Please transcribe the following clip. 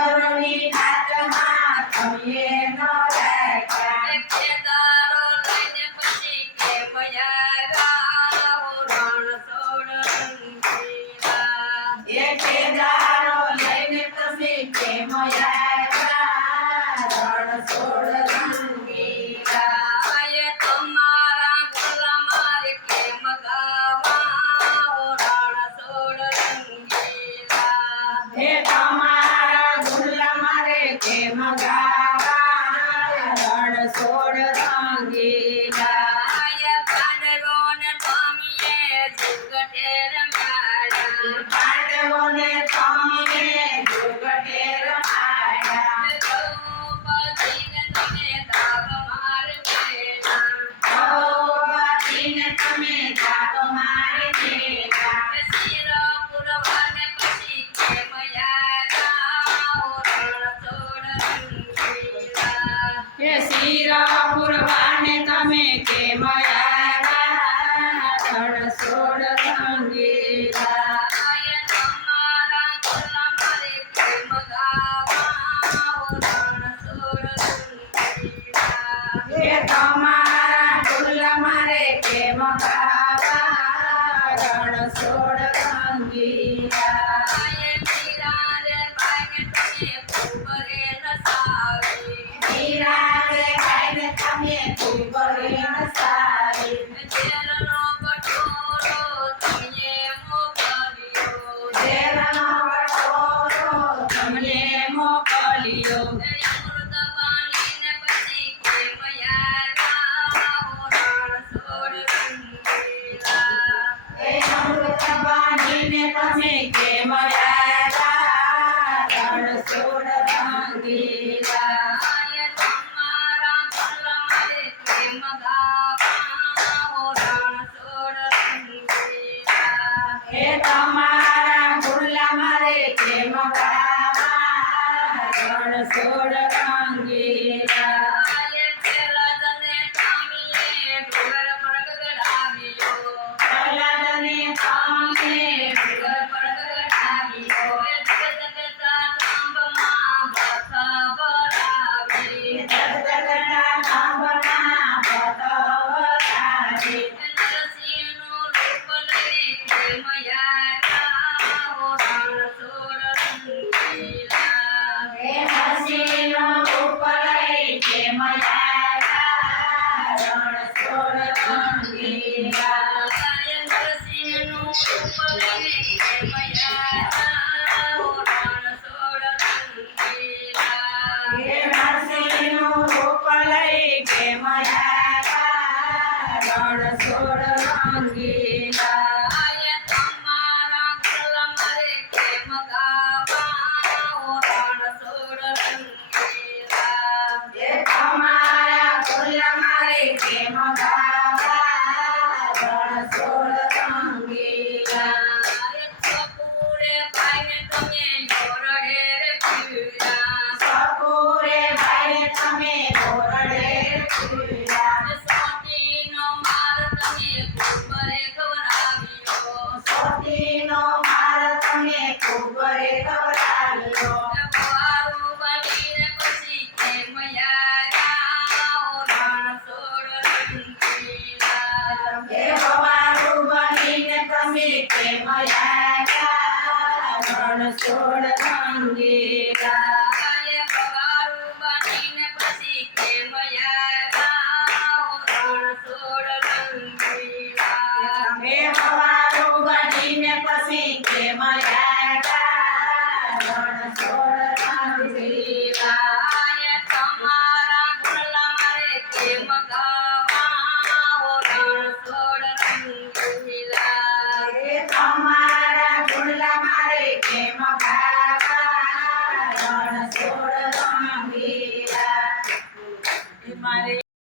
ડુંગરોની નાચમાં તમે ન રાખ્યા કેદારો લઈને પછી કેમ આવ્યા રણછોડ રંગીલા એ કેદારો લઈને તમે કેમ આવ્યા રણછોડ રંગીલા તમારા ગોલા મારે કેમ ગાવા રણછોડ રંગીલા હે તમારા ગુલ્લા મારે કેમ ગાવા રણછોડ રંગીલા પાંડવોને તમીએ જુગટેર માળા પાંડવોને તમે જુગટેર માળ્યા દ્રૌપદીને તમે દાવ માર દેલા દ્રૌપદીને તમે દાવ મારી દીધા શિર પુરવાને પછી કેમ આવ્યા રણછોડ રંગીલા હે શિરા પુરવાને તમે કેમ આવ્યા રણછોડ રંગીલા તમારા ગોલા મારે કેમ ગાવા રણછોડ રંગીલા હે તમારા ગુલ્લા મારે કેમ ગાવા રણછોડ રંગીલા વીરાને ગાયને તમે ખૂબ નસાવી ઝેરનો વટોરો તમને મોકલ્યો એ અમૃત બાંધીને તમે કેમ આવ્યા રણછોડ રંગીલા હે તમારા ગુલ્લા મારે કેમ ગાવા રણછોડ રંગીલા પ્રહલાદને તમે જગતના ખાંભમાં બતવરાવી હે હસીનો રૂપ લઈ કેમ આવ્યા રણછોડ રંગીલા હે હસીનો રૂપ લઈ કેમ આવ્યા રણછોડ રંગીલા હે તમારા ગુલ્લા મારે કેમ ગાવા રણછોડ રંગીલા સપૂરે ભાઈને તમે ઘોરડે પીળા સોતીનો માર તમે ખૂબ રે ખવડાવ્યો હે ભવારું બનીને તમે કેમ આવ્યા રણછોડ રંગીલા હે ભવારું બનીને પછી કેમ આવ્યા રણછોડ રંગીલા તમારા ગોલા મારે કેમ ગાવા રણછોડ રંગીલા હે તમારા ગુલ્લા મારે કેમ ગાવા રણછોડ રંગીલા મારે